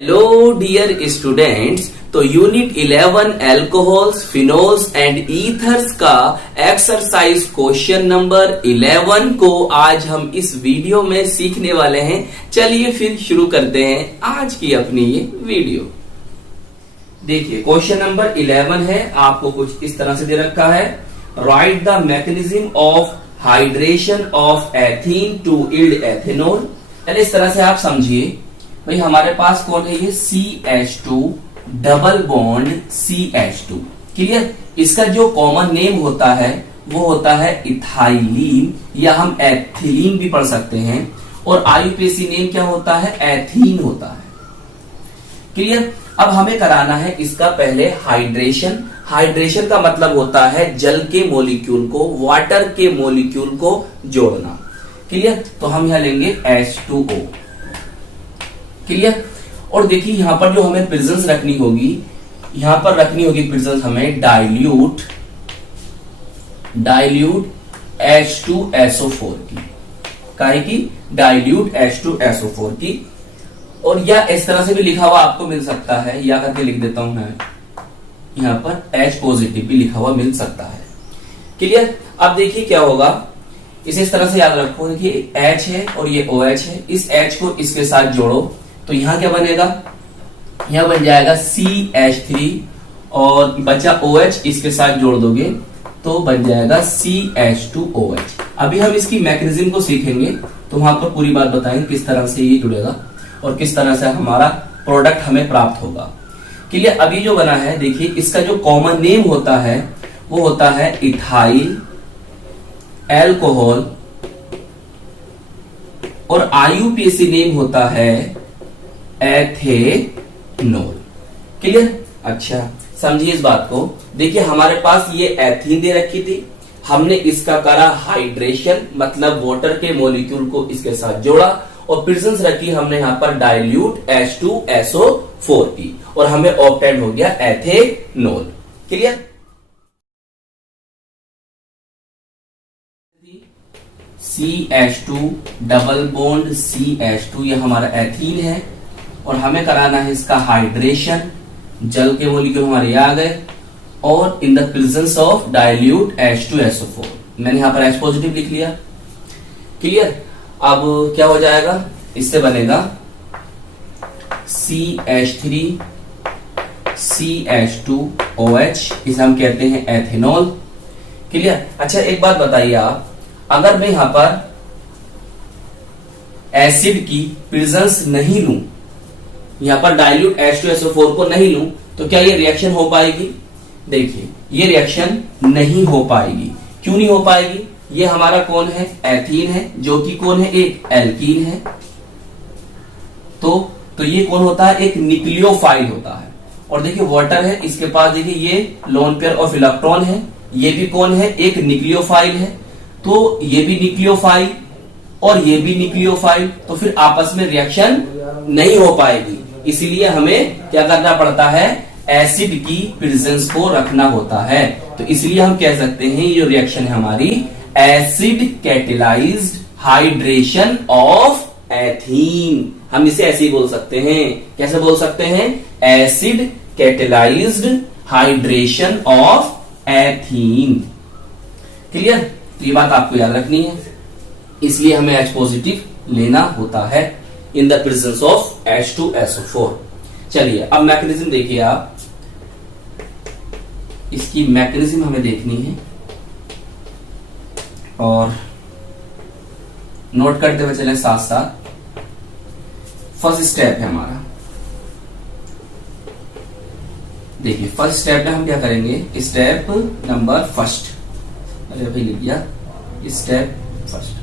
Hello dear students, तो unit 11 alcohols, phenols and ethers का exercise question number 11 को आज हम इस वीडियो में सीखने वाले हैं। चलिए फिर शुरू करते हैं आज की अपनी ये वीडियो। देखिए क्वेश्चन नंबर 11 है, आपको कुछ इस तरह से दे रखा है, write the mechanism of hydration of ethene to yield ethanol. पहले इस तरह से आप समझिए भाई, हमारे पास कौन है ये CH2 double bond CH2। Clear. इसका जो कॉमन नेम होता है वो होता है इथाइलीन, या हम एथिलीन भी पढ़ सकते हैं, और आईयूपीएसी नेम क्या होता है, एथीन होता है। क्लियर। अब हमें कराना है इसका पहले हाइड्रेशन। हाइड्रेशन का मतलब होता है जल के मॉलिक्यूल को, वाटर के मॉलिक्यूल को जोड़ना। क्लियर। तो हम यहां लेंगे H2O। क्लियर। और देखिए यहां पर जो हमें प्रेजेंस रखनी होगी, यहां पर रखनी होगी प्रेजेंस हमें डाइल्यूट H2SO4 की, काहे की डाइल्यूट H2SO4 की। और या इस तरह से भी लिखा हुआ आपको मिल सकता है, या करके लिख देता हूं मैं, यहां पर H पॉजिटिव भी लिखा हुआ मिल सकता है। क्लियर। अब देखिए क्या होगा, इसे इस तरह से याद रखो, देखिए H है और ये OH है, इस H को इसके साथ जोड़ो तो यहां क्या बनेगा, यहां बन जाएगा CH3, और बचा OH इसके साथ जोड़ दोगे तो बन जाएगा CH2OH। अभी हम इसकी मैकेनिज्म को सीखेंगे तो वहां पर पूरी बात बताएंगे किस तरह से ये जुड़ेगा और किस तरह से हमारा प्रोडक्ट हमें प्राप्त होगा। क्लियर। अभी जो बना है देखिए, इसका जो कॉमन नेम होता है वो होता है इथाइल एल्कोहल, और आईयूपीएसी नेम होता है एथेनॉल। क्लियर। अच्छा समझिए इस बात को। देखिए हमारे पास ये एथीन दे रखी थी, हमने इसका करा हाइड्रेशन, मतलब वाटर के मॉलिक्यूल को इसके साथ जोड़ा, और प्रेजेंस रखी हमने यहां पर डाइल्यूट H2SO4 की, और हमें ऑब्टेन हो गया ethanol. Clear. CH2 double bond CH2 ये हमारा एथीन है, और हमें कराना है इसका हाइड्रेशन, जल के मॉलिक्यूल हमारे आ गए, और in the presence of dilute H2SO4। मैंने यहां पर H पॉजिटिव लिख लिया। क्लियर। अब क्या हो जाएगा, इससे बनेगा CH3 CH2OH, इसे हम कहते हैं एथेनॉल। क्लियर। अच्छा एक बात बताइए आप, अगर मैं यहां पर एसिड की प्रेजेंस नहीं लूं, यहां पर डाइल्यूट H2SO4 को नहीं लूं, तो क्या ये रिएक्शन हो पाएगी? देखिए ये रिएक्शन नहीं हो पाएगी। क्यों नहीं हो पाएगी? ये हमारा कौन है, एथीन है, जो कि कौन है, एक एल्कीन है। तो ये कौन होता है, एक न्यूक्लियोफाइल होता है। और देखिए वाटर है, इसके पास देखिए ये लोन पेयर ऑफ इलेक्ट्रॉन है, ये भी कौन है, एक न्यूक्लियोफाइल है। तो ये भी न्यूक्लियोफाइल और ये भी न्यूक्लियोफाइल, तो फिर आपस में रिएक्शन नहीं हो पाएगी। इसीलिए हमें क्या करना पड़ता है, एसिड की प्रेजेंस को रखना होता है। तो इसलिए हम कह सकते हैं ये रिएक्शन है हमारी acid catalysed hydration of ethene. हम इसे ऐसे ही बोल सकते हैं, कैसे बोल सकते हैं, acid catalysed hydration of ethene. Clear. तो ये बात आपको याद रखनी है, इसलिए हमें H पॉजिटिव लेना होता है in the presence of H2SO4। चलिए अब मैकेनिज्म देखिए आप, इसकी मैकेनिज्म हमें देखनी है और नोट करते हुए चले साथ साथ। फर्स्ट स्टेप है हमारा, देखिए फर्स्ट स्टेप में हम क्या करेंगे, स्टेप नंबर फर्स्ट, अरे भाई लिख दिया, स्टेप फर्स्ट।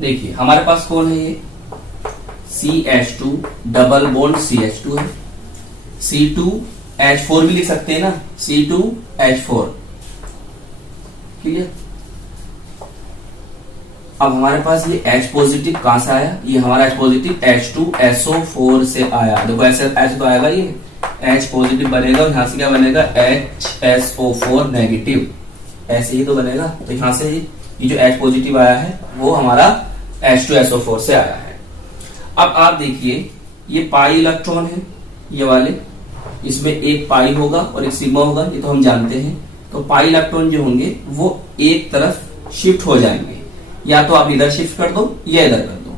देखिए हमारे पास कौन है, ये CH2 डबल बॉन्ड CH2 है, C2H4 भी लिख सकते हैं ना, C2H4। क्लियर। अब हमारे पास ये H पॉजिटिव कहां से आया, ये हमारा H पॉजिटिव H2SO4 से आया। देखो ऐसे H तो आएगा, ये H पॉजिटिव बनेगा, और यहां से क्या बनेगा, HSO4 नेगेटिव, ऐसे ही तो बनेगा। तो यहां से ये जो H पॉजिटिव आया है वो हमारा H2SO4 से आया है। अब आप देखिए ये पाई इलेक्ट्रॉन है, ये वाले, इसमें एक पाई होगा और एक सिग्मा होगा, ये तो हम जानते हैं। तो पाई इलेक्ट्रॉन जो होंगे वो एक तरफ शिफ्ट हो जाएंगे, या तो आप इधर शिफ्ट कर दो या इधर कर दो,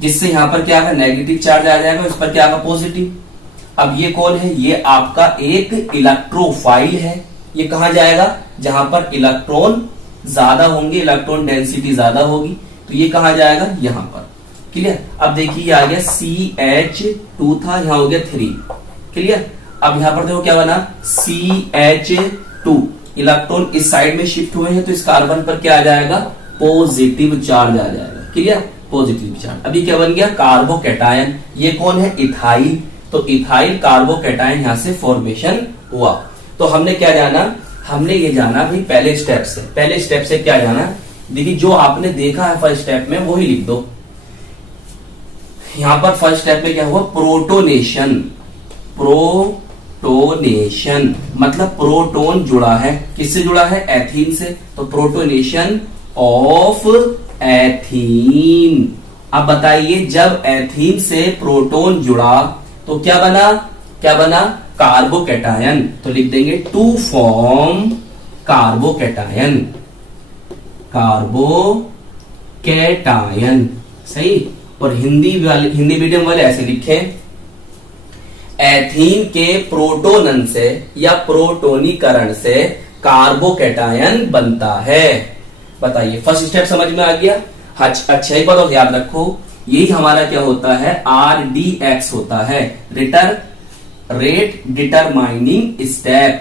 जिससे यहां पर क्या आएगा, नेगेटिव चार्ज आ जाएगा, उस पर क्या आएगा, पॉजिटिव। अब ये कौन है, ये आपका एक इलेक्ट्रोफाइल है। ये कहां जाएगा, जहां पर इलेक्ट्रॉन ज्यादा होंगे, इलेक्ट्रॉन डेंसिटी ज्यादा होगी, तो ये कहां जाएगा, यहां पर। क्लियर। अब देखिए ये आ गया CH2 था, यहां हो गया 3। क्लियर। अब यहां पर देखो क्या बना, CH2, इलेक्ट्रॉन इस साइड में शिफ्ट हुए हैं, तो इस कार्बन पर क्या आ जाएगा, पॉजिटिव चार्ज आ जाएगा। Clear, positive charge. अभी क्या बन गया, कार्बोकैटायन। ये कौन है, इथाइल। तो इथाइल कार्बोकैटायन यहां से फॉर्मेशन हुआ। तो हमने क्या जाना, हमने ये जाना भाई पहले स्टेप से। पहले स्टेप से क्या जाना, देखिए जो आपने देखा है फर्स्ट स्टेप में वही लिख दो। यहां पर फर्स्ट स्टेप में क्या हुआ, प्रोटोनेशन। प्रोटोनेशन मतलब प्रोटोन जुड़ा है, किससे जुड़ा है, एथीन से। तो प्रोटोनेशन ऑफ एथीन। अब बताइए जब एथीन से प्रोटोन जुड़ा तो क्या बना, क्या बना, कार्बोकैटायन। तो लिख देंगे टू फॉर्म कार्बोकैटायन, कार्बोकैटायन। सही। और हिंदी मीडियम वाले ऐसे लिखे, एथीन के प्रोटोनन से या प्रोटोनीकरण से कार्बोकैटायन बनता है। बताइए फर्स्ट स्टेप समझ में आ गया। अच्छा ही बात और याद रखो, यही हमारा क्या होता है, RDX होता है, रेट डिटरमाइनिंग स्टेप।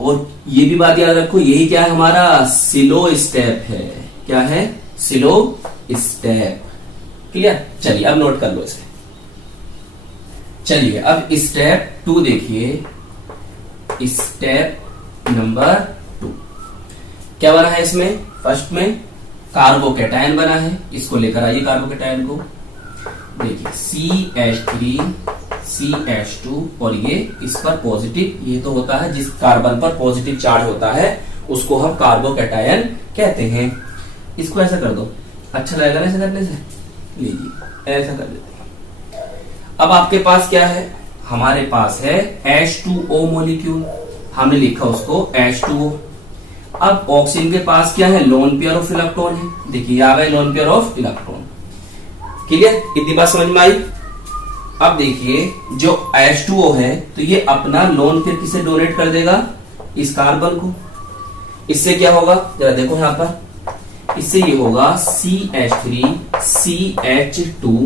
और ये भी बात याद रखो, यही क्या है, हमारा सिलो स्टेप है। क्या है, सिलो स्टेप। क्लियर। चलिए अब नोट कर लो इसे। चलिए अब स्टेप 2 देखिए, स्टेप नंबर 2 क्या बना है इसमें, फर्स्ट में कार्बोकैटायन बना है, इसको लेकर आइए कार्बोकैटायन को। देखिए CH3 CH2 और ये इस पर पॉजिटिव, ये तो होता है जिस कार्बन पर पॉजिटिव चार्ज होता है उसको हम कार्बोकैटायन कहते हैं। इसको ऐसा कर दो, अच्छा लगेगा ना ऐसा करने से। लीजिए ऐसा कर देते हैं। अब आपके पास क्या है, हमारे पास है H2O मॉलिक्यूल, हमने लिखा उसको H2O। अब ऑक्सीजन के पास क्या है, लोन पेयर ऑफ इलेक्ट्रॉन है। देखिए आ गए lone pair of electron. Clear, इतनी बात समझ में आई। अब देखिए जो H2O है तो ये अपना लोन पेयर किसे डोनेट कर देगा, इस कार्बन को। इससे क्या होगा, जरा देखो यहां पर, इससे ये होगा CH3 CH2।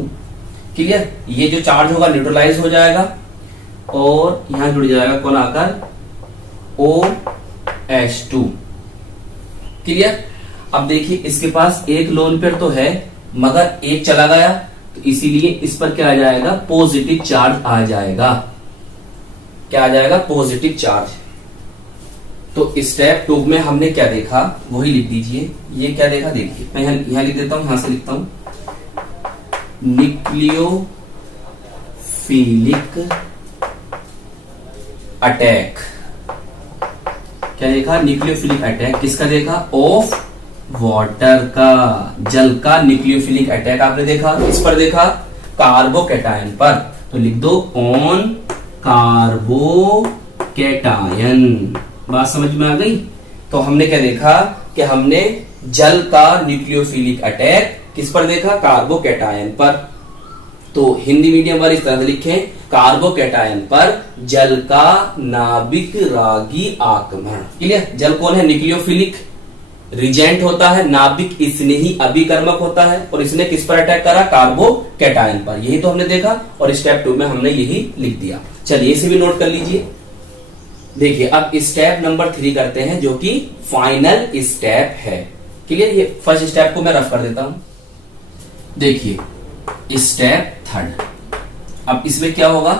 क्लियर। ये जो चार्ज होगा न्यूट्रलाइज हो जाएगा और यहां जुड़ जाएगा कौन आकर, OH2। क्लियर। अब देखिए इसके पास एक लोन पेयर तो है मगर एक चला गया, तो इसीलिए इस पर क्या आ जाएगा, पॉजिटिव चार्ज आ जाएगा। क्या आ जाएगा, पॉजिटिव चार्ज। तो स्टेप 2 में हमने क्या देखा वही लिख दीजिए। ये क्या देखा, देखिए मैं यहां लिख देता हूं, यहां से लिखता हूं, न्यूक्लियोफिलिक अटैक। क्या देखा, न्यूक्लियोफिलिक अटैक। किसका देखा, ऑफ वाटर का, जल का न्यूक्लियोफिलिक अटैक आपने देखा। इस पर देखा, कार्बोकैटायन पर। तो लिख दो ऑन कार्बोकैटायन। बात समझ में आ गई। तो हमने क्या देखा कि हमने जल का न्यूक्लियोफिलिक अटैक किस पर देखा, कार्बोकैटायन पर। तो हिंदी मीडियम वाले इस तरह से लिखें, कार्बोकैटायन पर जल का नाभिक रागी आक्रमण। क्लियर। जल कौन है, न्यूक्लियोफिलिक रिजेंट होता है, नाभिक स्नेही अभिकर्मक होता है, और इसने किस पर अटैक करा, कार्बोकैटायन पर। यही तो हमने देखा और स्टेप 2 में हमने यही लिख दिया। चलिए इसे भी नोट कर लीजिए। देखिए अब स्टेप नंबर 3 करते हैं जो कि फाइनल स्टेप है। क्लियर। ये फर्स्ट स्टेप को मैं रफ कर देता हूं। देखिए स्टेप 3। अब इसमें क्या होगा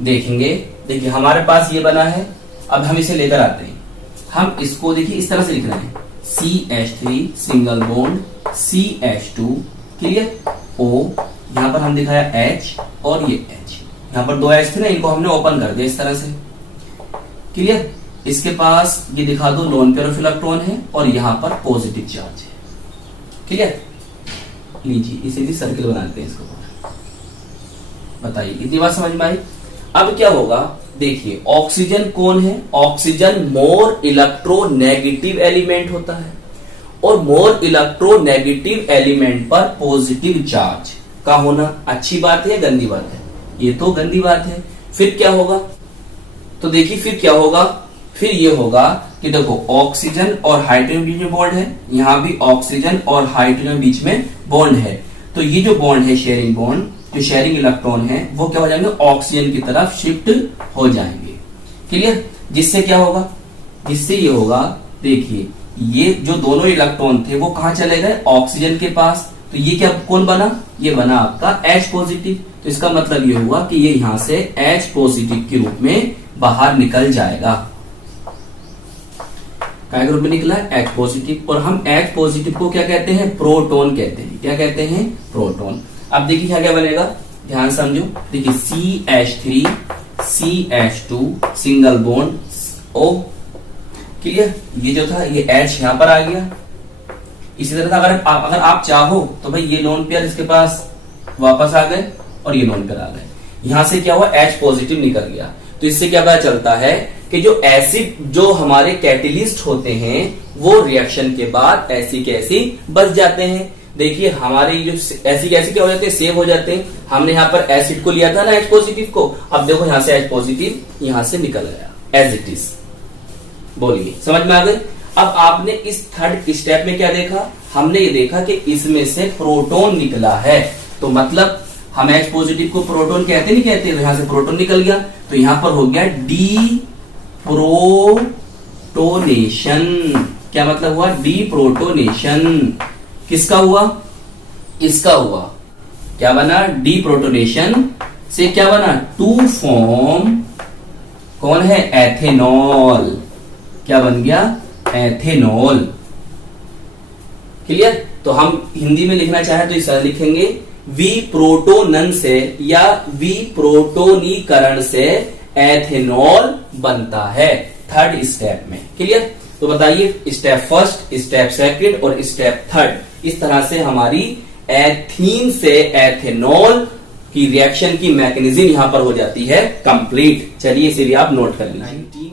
देखेंगे। देखिए हमारे पास ये बना है, अब हम इसे लेकर आते हैं। हम इसको देखिए इस तरह से लिख रहे हैं, CH3 single bond CH2। Clear. O यहां पर हम दिखाया H और ये H, यहां पर 2 H थे ना, इनको हमने ओपन कर दिया इस तरह से। क्लियर। इसके पास ये दिखा दो लोन पेयर ऑफ इलेक्ट्रॉन है और यहां पर पॉजिटिव चार्ज है। क्लियर। लीजिए इसे भी सर्किल बनाते हैं इसको। बताइए इतनी बात समझ में आई। अब क्या होगा, देखिए ऑक्सीजन कौन है, ऑक्सीजन मोर इलेक्ट्रोनेगेटिव एलिमेंट होता है और मोर इलेक्ट्रोनेगेटिव एलिमेंट पर पॉजिटिव चार्ज का होना अच्छी बात है या गंदी बात है? ये तो गंदी बात है। फिर क्या होगा, तो देखिए फिर क्या होगा, फिर ये होगा कि देखो ऑक्सीजन और हाइड्रोजन बीच में बॉन्ड है, यहां भी ऑक्सीजन और हाइड्रोजन बीच में बॉन्ड है, तो ये जो बॉन्ड है शेयरिंग बॉन्ड, जो शेयरिंग इलेक्ट्रॉन है वो क्या हो जाएंगे, ऑक्सीजन की तरफ शिफ्ट हो जाएंगे। क्लियर? जिससे क्या होगा, जिससे ये होगा, देखिए ये जो दोनों इलेक्ट्रॉन थे वो कहां चले गए, ऑक्सीजन के पास, तो ये क्या कौन बना, ये बना आपका H पॉजिटिव। तो इसका मतलब ये हुआ कि ये यहां से H पॉजिटिव के रूप में बाहर निकल जाएगा। क्या ग्रुप में निकला, H पॉजिटिव। और हम H पॉजिटिव को क्या कहते हैं, प्रोटॉन कहते हैं। क्या कहते हैं, प्रोटॉन। अब देखिए क्या क्या बनेगा, ध्यान समझो, देखिए CH3 CH2 single bond O। Clear? ये जो था ये H यहां पर आ गया। इसी तरह अगर आप चाहो तो भाई ये लोन पेयर इसके पास वापस आ गए और ये लोन पेयर आ गए, यहां से क्या हुआ, H पॉजिटिव निकल गया। तो इससे क्या पता चलता है कि जो एसिड जो हमारे कैटेलिस्ट होते हैं वो रिएक्शन के बाद ऐसी कैसी बच जाते हैं। देखिए हमारे जो ऐसी कैसी क्या हो जाते हैं, सेव हो जाते हैं। हमने यहाँ पर एसिड को लिया था ना H पॉजिटिव को, अब देखो यहां से H पॉजिटिव यहां से निकल गया एज इट इज। बोलिए समझ में आ गई? अब आपने इस थर्ड स्टेप में क्या देखा, हमने ये देखा कि इसमें से प्रोटॉन निकला है, तो मतलब हम H पॉजिटिव को प्रोटॉन कहते नहीं कहते, तो यहां से प्रोटॉन निकल गया, तो यहां पर हो गया डी प्रोटोनेशन। क्या मतलब हुआ, डी प्रोटोनेशन। किसका हुआ, इसका हुआ। क्या बना, डी प्रोटोनेशन से क्या बना, टू फॉर्म कौन है, एथेनॉल। क्या बन गया, एथेनॉल। क्लियर? तो हम हिंदी में लिखना चाहें तो इस तरह लिखेंगे, विप्रोटोनन से या विप्रोटोनीकरण से एथेनॉल बनता है थर्ड स्टेप में। क्लियर? तो बताइए स्टेप फर्स्ट, स्टेप सेकंड और स्टेप थर्ड, इस तरह से हमारी एथीन से एथेनॉल की रिएक्शन की मैकेनिज्म यहां पर हो जाती है कंप्लीट। चलिए इसे भी आप नोट कर लीजिए।